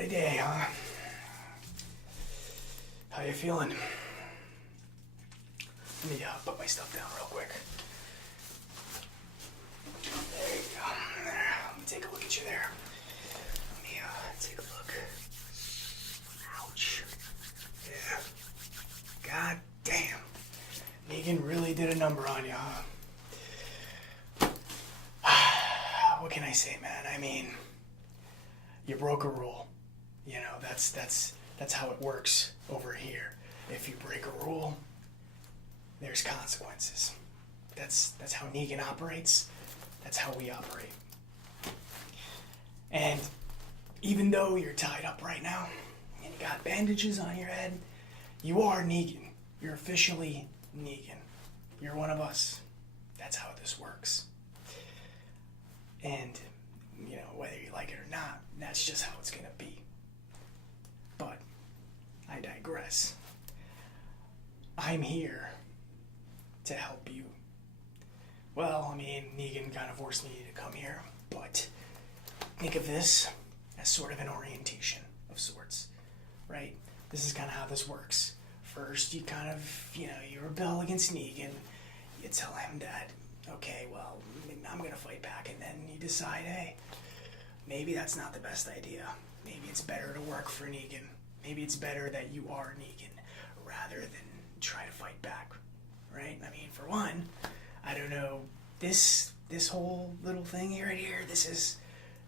What a day, huh? How you feeling? Let me put my stuff down real quick. There you go. Let me take a look at you there. Let me take a look. Ouch. Yeah. God damn. Negan really did a number on you, huh? What can I say, man? I mean, you broke a rule. You know, that's how it works over here. If you break a rule, there's consequences. That's how Negan operates. That's how we operate. And even though you're tied up right now and you got bandages on your head, you are Negan. You're officially Negan. You're one of us. That's how this works. And, you know, whether you like it or not, that's just how it's going to be. But I digress. I'm here to help you. Well, I mean, Negan kind of forced me to come here, but think of this as sort of an orientation of sorts, right? This is kind of how this works. First, you kind of, you rebel against Negan. You tell him that, okay, well, I'm going to fight back, and then you decide, hey, maybe that's not the best idea. Maybe it's better to work for Negan. Maybe it's better that you are Negan rather than try to fight back, right? I mean, for one, I don't know, this whole little thing right here, this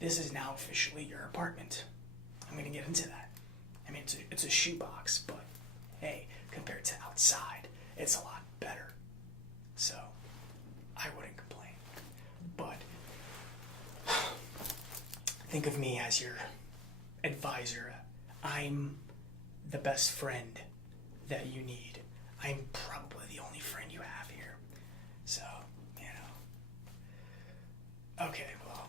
is now officially your apartment. I'm going to get into that. I mean, it's a shoebox, but hey, compared to outside, it's a lot better. So, I wouldn't complain. But think of me as your advisor. I'm the best friend that you need. I'm probably the only friend you have here. So, okay, well,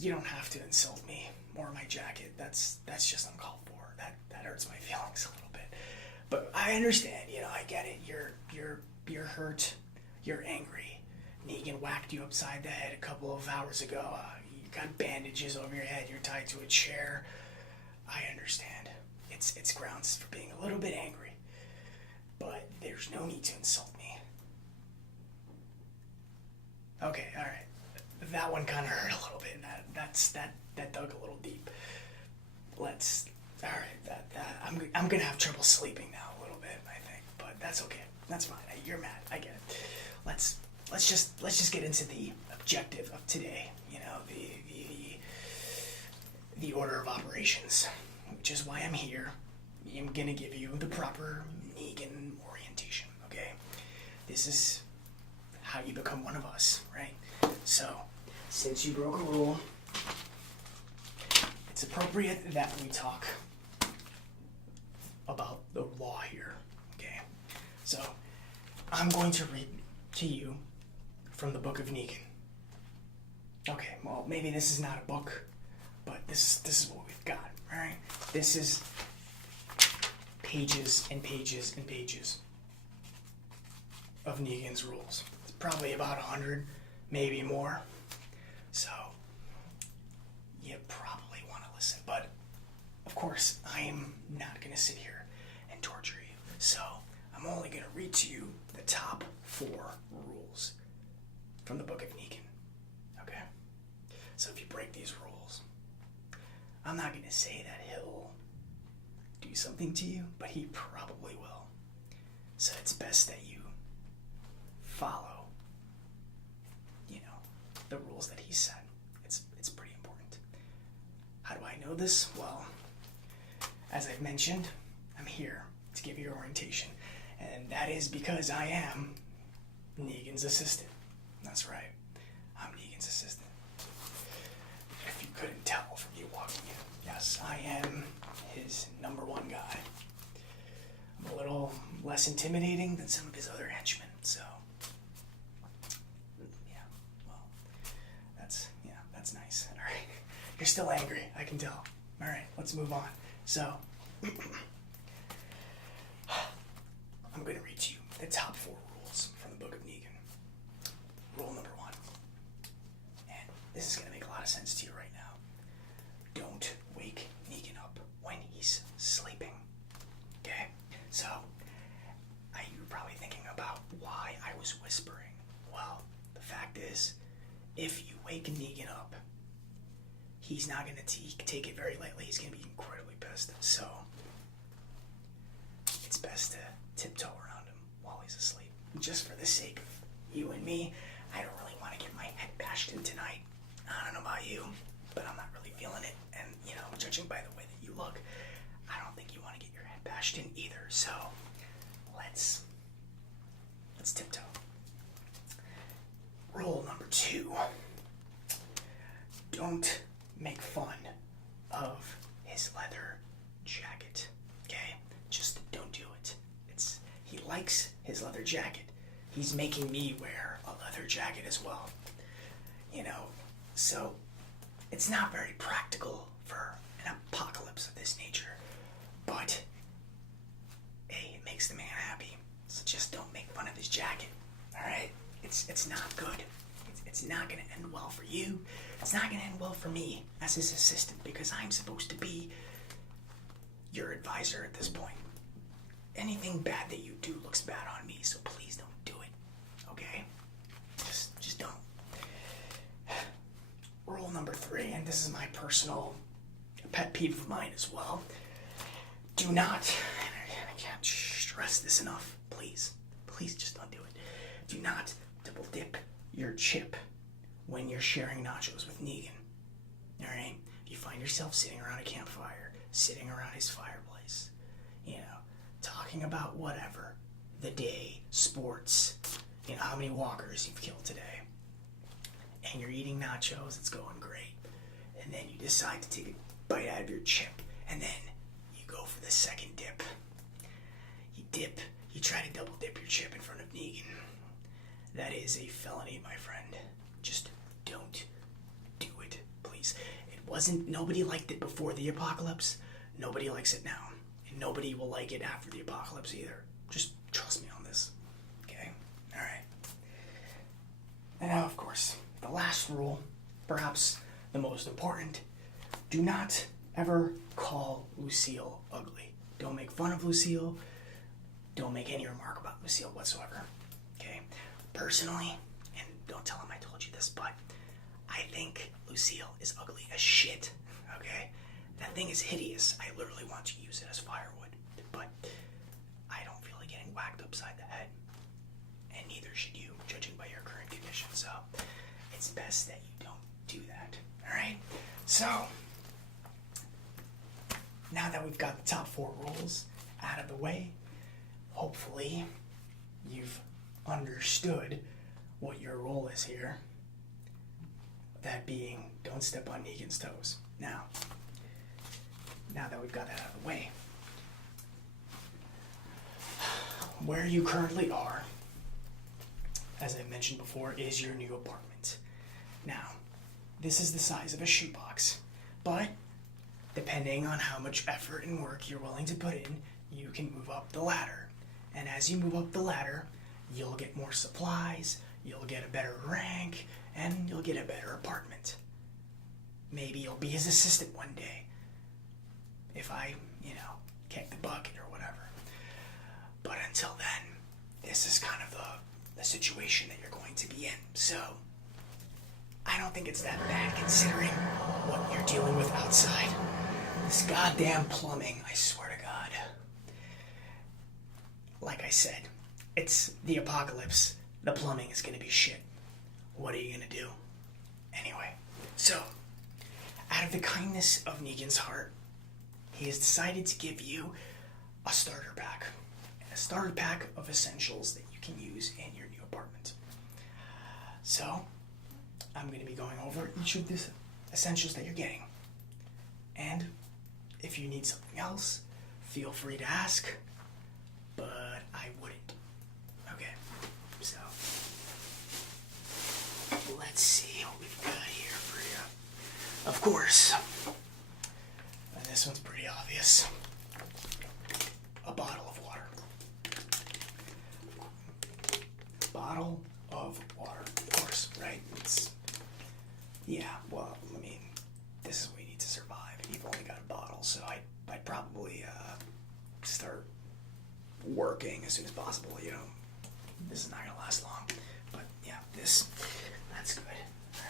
you don't have to insult me or my jacket. That's just uncalled for. That hurts my feelings a little bit. But I understand, I get it. You're hurt. You're angry. Negan whacked you upside the head a couple of hours ago. You got bandages over your head. You're tied to a chair. I understand. It's grounds for being a little bit angry. But there's no need to insult me. Okay, alright. That one kind of hurt a little bit. That dug a little deep. Alright, I'm gonna have trouble sleeping now a little bit, I think. But that's okay. That's fine. You're mad. I get it. Let's just get into the objective of today. The order of operations, which is why I'm here. I'm gonna give you the proper Negan orientation. Okay, this is how you become one of us, right? So, since you broke a rule, it's appropriate that we talk about the law here. Okay, so I'm going to read to you from the Book of Negan. Okay, well, maybe this is not a book, but this is what we've got, alright? This is pages and pages and pages of Negan's rules. It's probably about 100, maybe more. So, you probably want to listen, but of course, I am not going to sit here and torture you. So, I'm only going to read to you the top 4 rules from the Book of Negan. Okay? So if you break these rules, I'm not going to say that he'll do something to you, but he probably will. So it's best that you follow, the rules that he set. It's pretty important. How do I know this? Well, as I've mentioned, I'm here to give you orientation. And that is because I am Negan's assistant. That's right. I'm Negan's assistant. If you couldn't tell from you walking in, yes, I am his number 1 guy. I'm a little less intimidating than some of his other henchmen, so yeah, well, that's nice. All right, you're still angry, I can tell. All right, let's move on. So, I'm going to read to you the top 4 rules from the Book of Negan. Rule number 1, and this is going to make a lot of sense to you right now. Don't wake Negan up. if you wake Negan up, he's not going to take it very lightly. He's going to be incredibly pissed. So it's best to tiptoe around him while he's asleep. Just for the sake of you and me, I don't really want to get my head bashed in tonight. I don't know about you, but I'm not really feeling it. And, judging by the way that you look, I don't think you want to get your head bashed in either. So let's tiptoe. Rule number 2. Don't make fun of his leather jacket. Okay? Just don't do it. He likes his leather jacket. He's making me wear a leather jacket as well. So it's not very practical for an apocalypse of this nature. But hey, it makes the man happy. So just don't make fun of his jacket. Alright? It's not good. It's not gonna end well for you. It's not gonna end well for me as his assistant, because I'm supposed to be your advisor at this point. Anything bad that you do looks bad on me, so please don't do it. Okay? Just don't. Rule number 3, and this is my personal pet peeve of mine as well. Do not, I can't stress this enough, please just don't do it. Do not double dip your chip when you're sharing nachos with Negan. Alright? If you find yourself sitting around a campfire, sitting around his fireplace, talking about whatever, the day, sports, how many walkers you've killed today, and you're eating nachos, it's going great, and then you decide to take a bite out of your chip, and then you go for the second dip. You try to double dip your chip in front of Negan. That is a felony, my friend. Just don't do it, please. Nobody liked it before the apocalypse. Nobody likes it now. And nobody will like it after the apocalypse either. Just trust me on this. Okay? Alright. And now, of course, the last rule, perhaps the most important, do not ever call Lucille ugly. Don't make fun of Lucille. Don't make any remark about Lucille whatsoever. Okay? Personally, and don't tell him I told you this, but I think Lucille is ugly as shit. Okay? That thing is hideous. I literally want to use it as firewood. But I don't feel like getting whacked upside the head. And neither should you, judging by your current condition. So it's best that you don't do that. Alright? So now that we've got the top 4 rules out of the way, hopefully you've understood what your role is here. That being, don't step on Negan's toes. Now that we've got that out of the way, where you currently are, as I mentioned before, is your new apartment. Now, this is the size of a shoebox, but depending on how much effort and work you're willing to put in, you can move up the ladder. And as you move up the ladder, you'll get more supplies, you'll get a better rank, and you'll get a better apartment. Maybe you'll be his assistant one day, if I, kick the bucket or whatever. But until then, this is kind of the situation that you're going to be in. So, I don't think it's that bad considering what you're dealing with outside. This goddamn plumbing, I swear to God. Like I said, it's the apocalypse. The plumbing is going to be shit. What are you going to do? Anyway, so, out of the kindness of Negan's heart, he has decided to give you a starter pack. A starter pack of essentials that you can use in your new apartment. So, I'm going to be going over each of the essentials that you're getting. And if you need something else, feel free to ask, but I wouldn't. Okay, so let's see what we've got here for you. Of course, and this one's pretty obvious, a bottle of water. Bottle of water, of course, right? Well, I mean, this is what you need to survive, and you've only got a bottle, so I'd probably start working as soon as possible. This is not gonna last long, but yeah, that's good. All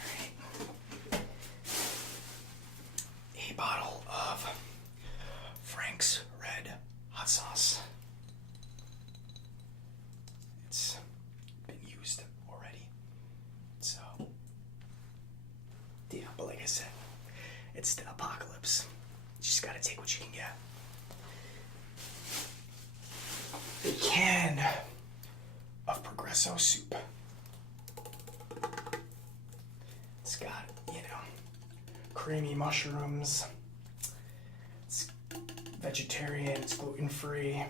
I said, it's the apocalypse. You just gotta take what you can get. A can of Progresso soup. It's got, creamy mushrooms. It's vegetarian, it's gluten-free.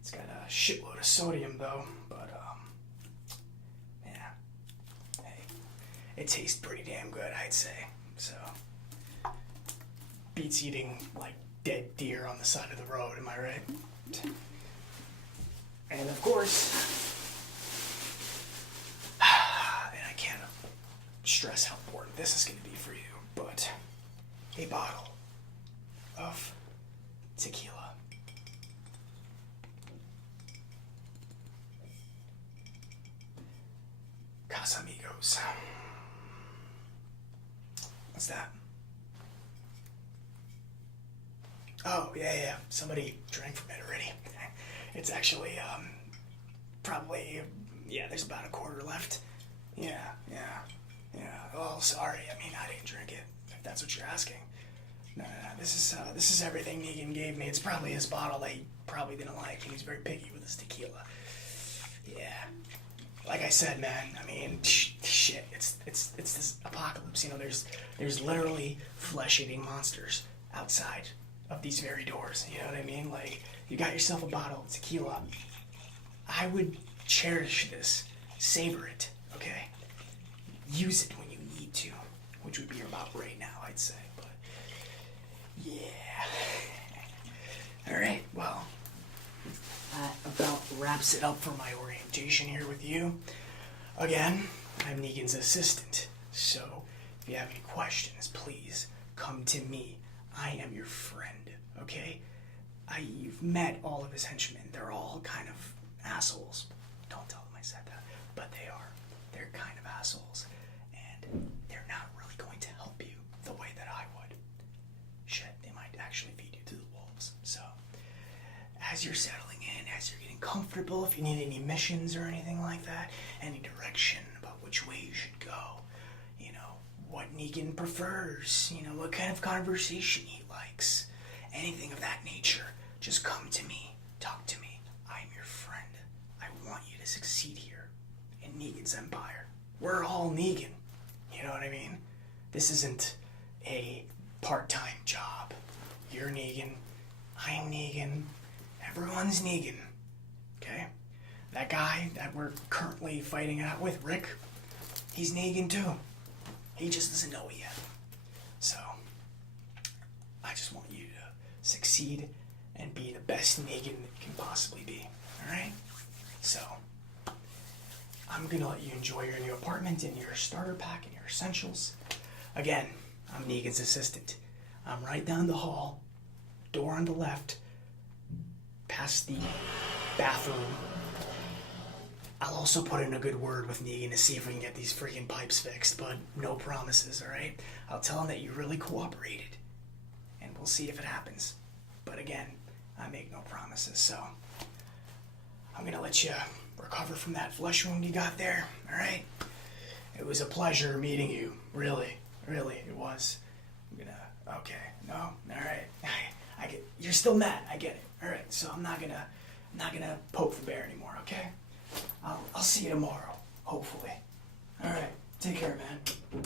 It's got a shitload of sodium though, but yeah. Hey, it tastes pretty damn good, I'd say. So, beats eating like dead deer on the side of the road, am I right? And of course, and I can't stress how important this is going to be for you, but a bottle of tequila. Casamigos. What's that? Oh, yeah. Somebody drank from it already. It's actually, probably, there's about a quarter left. Yeah. Oh, sorry. I mean, I didn't drink it, if that's what you're asking. No. This is everything Negan gave me. It's probably his bottle that he probably didn't like, and he's very picky with his tequila. Yeah. Like I said, man, I mean, shit, it's this apocalypse, there's literally flesh-eating monsters outside of these very doors, you know what I mean? Like, you got yourself a bottle of tequila. I would cherish this, savor it, okay? Use it when you need to, which would be about right now, I'd say, but yeah. All right, well, that about wraps it up for my orientation here with you. Again, I'm Negan's assistant, so if you have any questions, please come to me. I am your friend, okay? You've met all of his henchmen. They're all kind of assholes. Don't tell them I said that, but they are. They're kind of assholes, and they're not really going to help you the way that I would. Shit, they might actually feed you to the wolves. So, as you're settling in, as you're getting comfortable, if you need any missions or anything like that, any direction about which way you should go, what Negan prefers, what kind of conversation he likes, anything of that nature, just come to me, talk to me. I'm your friend. I want you to succeed here in Negan's empire. We're all Negan, you know what I mean? This isn't a part-time job. You're Negan, I'm Negan, everyone's Negan, okay? That guy that we're currently fighting it out with, Rick, he's Negan too. He just doesn't know it yet. So, I just want you to succeed and be the best Negan that you can possibly be, alright? So, I'm gonna let you enjoy your new apartment and your starter pack and your essentials. Again, I'm Negan's assistant. I'm right down the hall, door on the left, past the bathroom. I'll also put in a good word with Negan to see if we can get these freaking pipes fixed, but no promises, alright? I'll tell him that you really cooperated, and we'll see if it happens. But again, I make no promises, so I'm gonna let you recover from that flesh wound you got there, alright? It was a pleasure meeting you, really, it was. Okay, no, alright. I get, you're still mad, I get it, alright, so I'm not gonna poke the bear anymore, okay? I'll see you tomorrow, hopefully. Alright, take care, man.